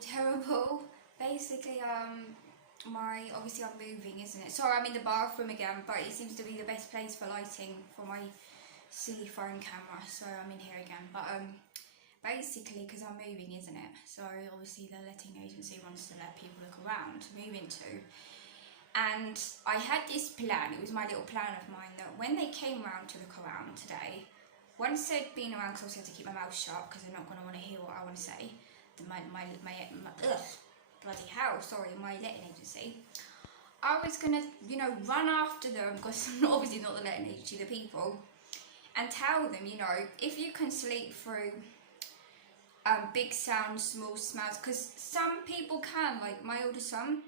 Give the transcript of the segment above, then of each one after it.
terrible. Basically, obviously I'm moving, isn't it? Sorry, I'm in the bathroom again, but it seems to be the best place for lighting for my silly phone camera, so I'm in here again. But basically, because I'm moving, isn't it? So obviously the letting agency wants to let people look around to move into. And I had this plan, it was my little plan of mine, that when they came round to look around today, once they'd been around, because obviously I have to keep my mouth shut because they're not going to want to hear what I want to say. Bloody hell, sorry, my letting agency. I was going to, run after them, because obviously not the letting agency, the people, and tell them, if you can sleep through big sounds, small smells, because some people can, like my older son,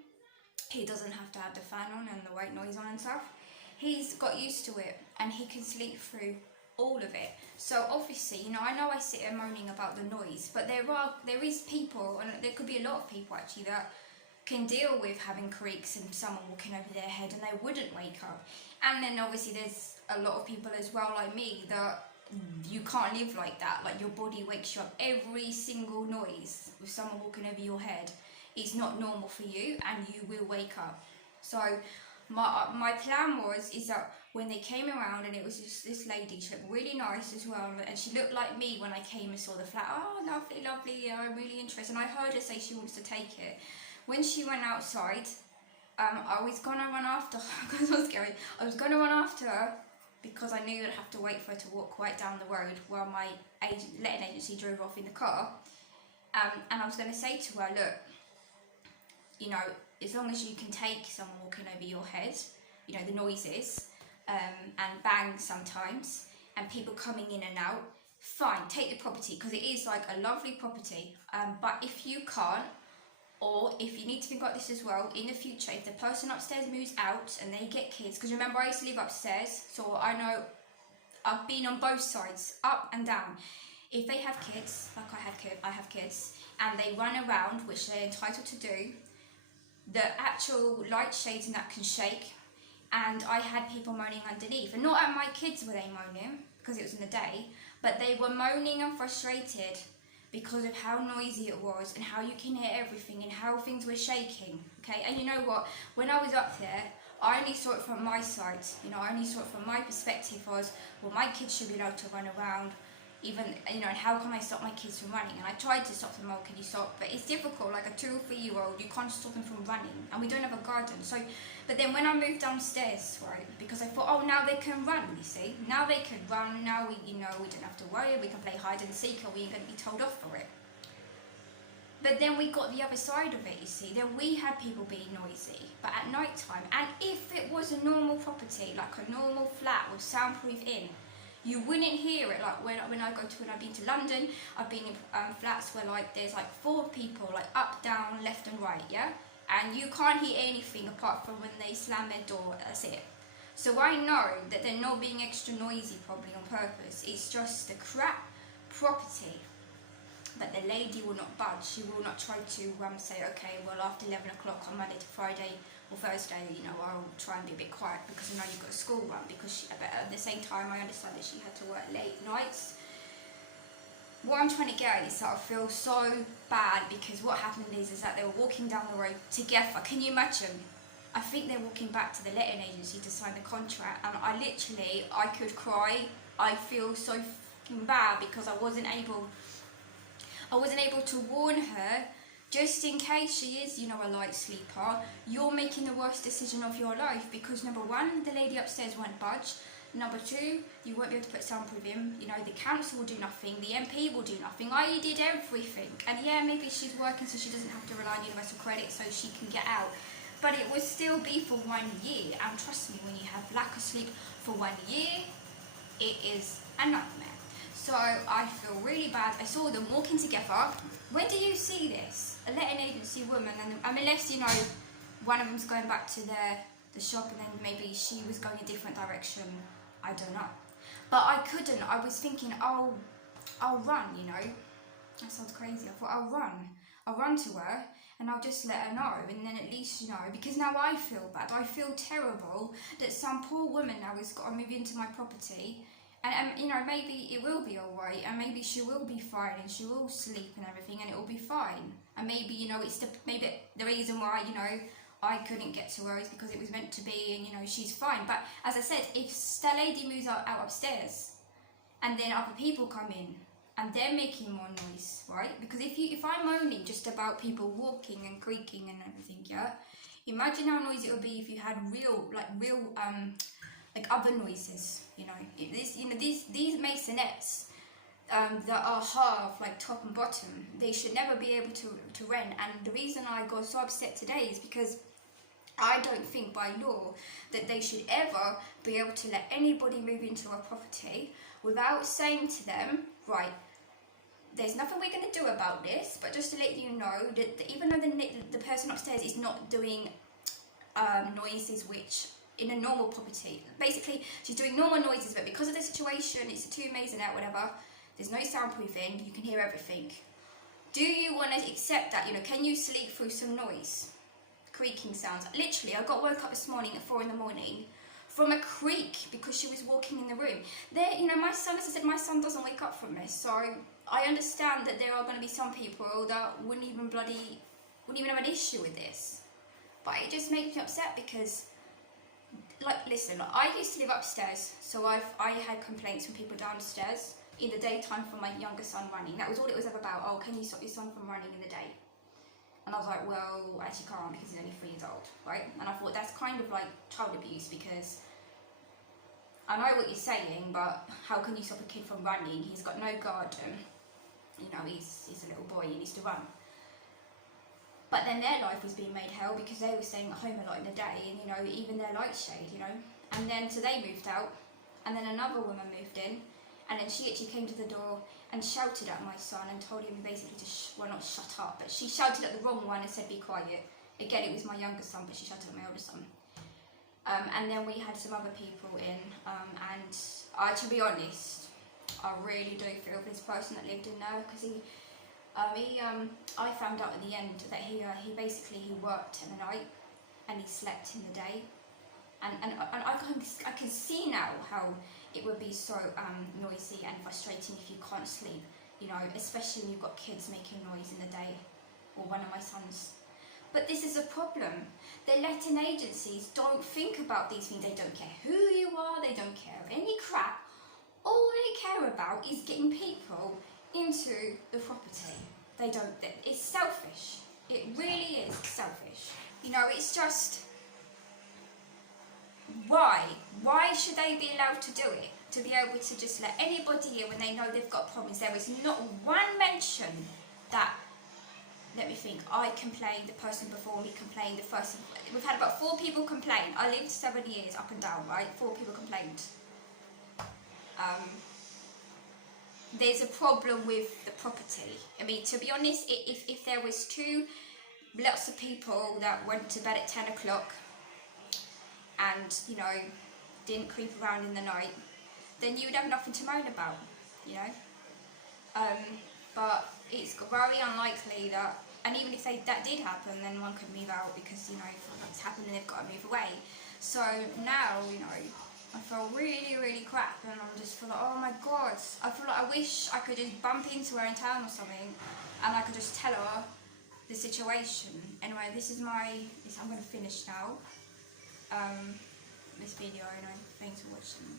he doesn't have to have the fan on and the white noise on and stuff. He's got used to it and he can sleep through all of it. So obviously, I know I sit here moaning about the noise, but there is people, and there could be a lot of people actually, that can deal with having creaks and someone walking over their head and they wouldn't wake up. And then obviously there's a lot of people as well like me that you can't live like that. Like your body wakes you up. Every single noise with someone walking over your head is not normal for you and you will wake up. So my plan is that when they came around, and it was just this lady, she looked really nice as well, and she looked like me when I came and saw the flat. Oh, lovely, lovely, yeah, I'm really interested. And I heard her say she wants to take it. When she went outside, I was going to run after her because I was scared. I was going to run after her because I knew I'd have to wait for her to walk right down the road while my letting agency drove off in the car. And I was going to say to her, look, as long as you can take someone walking over your head, the noises, and bangs sometimes, and people coming in and out, fine, take the property, because it is like a lovely property. But if you can't, or if you need to think about this as well, in the future, if the person upstairs moves out and they get kids, because remember I used to live upstairs, so I know I've been on both sides, up and down. If they have kids, like I have kids, and they run around, which they're entitled to do, the actual light shades and that can shake, and I had people moaning underneath, and not at my kids were they moaning, because it was in the day, but they were moaning and frustrated because of how noisy it was and how you can hear everything and how things were shaking, okay? And you know what, when I was up there, I only saw it from my side, I only saw it from my perspective was, well, my kids should be allowed to run around, even, and how can I stop my kids from running? And I tried to stop them, can you stop? But it's difficult, like a 2 or 3 year old, you can't stop them from running, and we don't have a garden. So, but then when I moved downstairs, right, because I thought, oh, now they can run, you see, now they can run, now we don't have to worry, we can play hide and seek, and we ain't going to be told off for it. But then we got the other side of it, you see, then we had people being noisy, but at night time, and if it was a normal property, like a normal flat with soundproof in, you wouldn't hear it. Like when I've been to London, I've been in flats where like there's like 4 people, like up, down, left and right, yeah? And you can't hear anything apart from when they slam their door, that's it. So I know that they're not being extra noisy probably on purpose, it's just a crap property. But the lady will not budge, she will not try to say, okay, well after 11 o'clock on Monday to Friday, or Thursday, I'll try and be a bit quiet because I know you've got a school run, but at the same time I understand that she had to work late nights. What I'm trying to get is that I feel so bad because what happened is that they were walking down the road together. Can you imagine? I think they're walking back to the letting agency to sign the contract, and I could cry. I feel so fucking bad because I wasn't able to warn her. Just in case she is, a light sleeper, you're making the worst decision of your life because number 1, the lady upstairs won't budge. Number 2, you won't be able to put soundproof in. The council will do nothing, the MP will do nothing. I did everything. And yeah, maybe she's working so she doesn't have to rely on universal credit so she can get out. But it would still be for 1 year. And trust me, when you have lack of sleep for 1 year, it is a nightmare. So I feel really bad. I saw them walking together. When do you see this? A letting agency woman, and unless one of them's going back to the shop and then maybe she was going a different direction, I don't know. But I couldn't. I was thinking, I'll run, That sounds crazy. I thought I'll run to her and I'll just let her know, and then at least because now I feel bad. I feel terrible that some poor woman now has got to move into my property. And you know, maybe it will be alright, and maybe she will be fine, and she will sleep and everything, and it will be fine. And maybe, you know, maybe the reason why, you know, I couldn't get to her is because it was meant to be, and you know, she's fine. But as I said, if that lady moves out upstairs, and then other people come in, and they're making more noise, right? Because if I'm moaning just about people walking and creaking and everything, yeah, imagine how noisy it would be if you had real other noises, you know. These maisonettes that are half, like top and bottom, they should never be able to rent. And the reason I got so upset today is because I don't think by law that they should ever be able to let anybody move into a property without saying to them, right, there's nothing we're going to do about this, but just to let you know that even though the person upstairs is not doing noises which in a normal property, basically she's doing normal noises, but because of the situation, it's a two maisonette, whatever, there's no soundproofing, you can hear everything. Do you want to accept that? You know, can you sleep through some noise? Creaking sounds. Literally, I got woke up this morning at 4 a.m. from a creak because she was walking in the room. There, you know, my son, as I said, my son doesn't wake up from this, so I understand that there are going to be some people that wouldn't even have an issue with this. But it just makes me upset because, like, listen, I used to live upstairs, so I had complaints from people downstairs in the daytime for my younger son running. That was all it was ever about. Oh, can you stop your son from running in the day? And I was like, well, I actually can't because he's only 3 years old, right? And I thought that's kind of like child abuse, because I know what you're saying, but how can you stop a kid from running? He's got no garden. You know, he's a little boy, he needs to run. But then their life was being made hell because they were staying at home a lot in the day, and, you know, even their light shade, you know. And then, so they moved out, and then another woman moved in, and then she actually came to the door and shouted at my son and told him basically to, well, not shut up, but she shouted at the wrong one and said, be quiet. Again, it was my younger son, but she shouted at my older son. And then we had some other people in, and to be honest, I really do feel for this person that lived in there, because I found out at the end that he worked in the night and he slept in the day, and I can see now how it would be so noisy and frustrating if you can't sleep, you know, especially when you've got kids making noise in the day, or one of my sons. But this is a problem. The letting agencies don't think about these things. They don't care who you are, they don't care any crap. All they care about is getting people into the property. They don't, it's selfish. It really is selfish. You know, it's just, why? Why should they be allowed to do it? To be able to just let anybody in when they know they've got problems. There is not one mention that, let me think, I complained, the person before me complained, the person, we've had about 4 people complain. I lived 7 years up and down, right? 4 people complained. There's a problem with the property. I mean, to be honest, if there was lots of people that went to bed at 10 o'clock and, you know, didn't creep around in the night, then you would have nothing to moan about, you know. But it's very unlikely that, and even if that did happen, then one could move out because, you know, if it's happened, then they've got to move away. So now, you know, I feel really, really crap, and I'm just feel like, oh my god, I feel like I wish I could just bump into her in town or something, and I could just tell her the situation. Anyway, I'm going to finish now, this video, and thanks for watching.